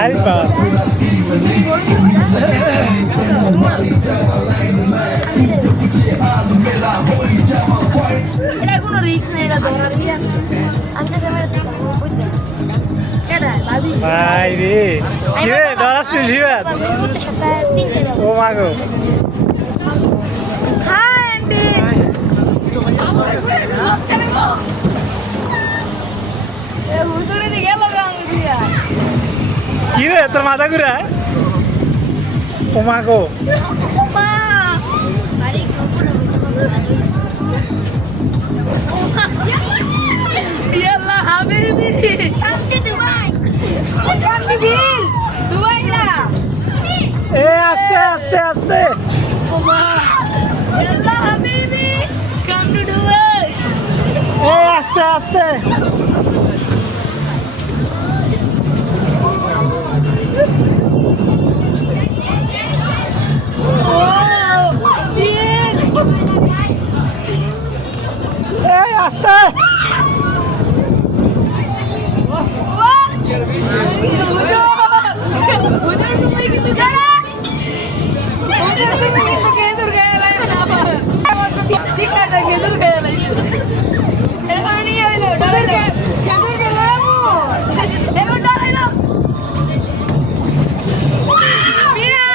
আরে বাবা এটা কোনো রিস্ক নেই, এটা ধরার ইয়ে আছে। আমি তো ক্যামেরা থেকে বুঝতে এটা ভাবি ভাই রে শিবে ধরাচ্ছিস শিবে প্রত্যেক সপ্তাহে 3-4 বার। ও মা গো হাই আন্টি এ হুজুরে দিকে লাগা আমি দিয়া কি রে তোর মাথা ঘুরা ও মা গো মা আরে কোন ইয়াল্লা হাবিবি কান্দি দুবাই কান্দি বিল দুবাই না এ আস্তে আস্তে আস্তে ওমা ইয়াল্লা হাবিবি কাম টু দুবাই এ আস্তে আস্তে ও চিন এ আস্তে হুজুর তুমি কিন্তু জানা হুজুর তুমি কিন্তু কেদুর গায়লা না বাবা ঠিক কাটা কেদুর গায়লা এখন নিয়ে আইলো ডরাইলো কেদুর গায়লা আমু এখন ডরাইলো মিয়া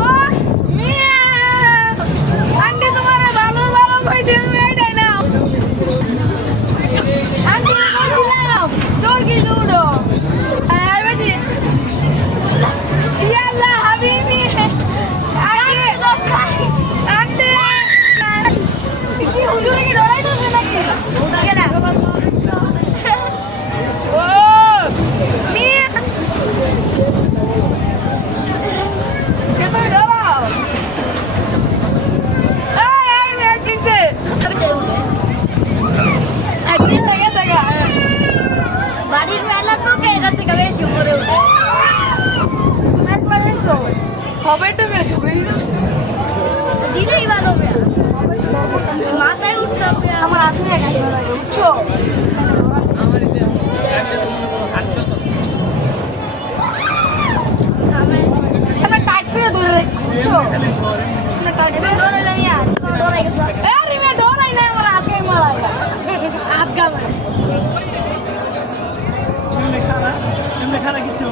ও মিয়া আন্টি তোমারে ভালো ভালো কইতে এইটাই না আন্টি কইছিলাম তোর কি দুডো আই বেশি ইয়াল্লা হাবিবি আরে আন্টি কি হুজুরে কি ডরাই দিছে নাকি কেনা ও মিয়া কেন ডরাও এই মেয়ে কিসে আমি যাই উঠে একদিন থেকে দেখা বাড়ির মেলা তো এটা থেকে বেশি উপরে উঠে একবার এসো হবে তুমি দিলেই ভালো মেয়া মাথায় উঠতে হবে আমার হাত নিয়ে গেছে উঠছো আমার টাইট করে ধরে উঠছো টাইট করে ধরে আমি আর ডরাই গেছো আরে মে ডরাই না আমার হাত গায়ে মারা হাত গায়ে খানা কিছু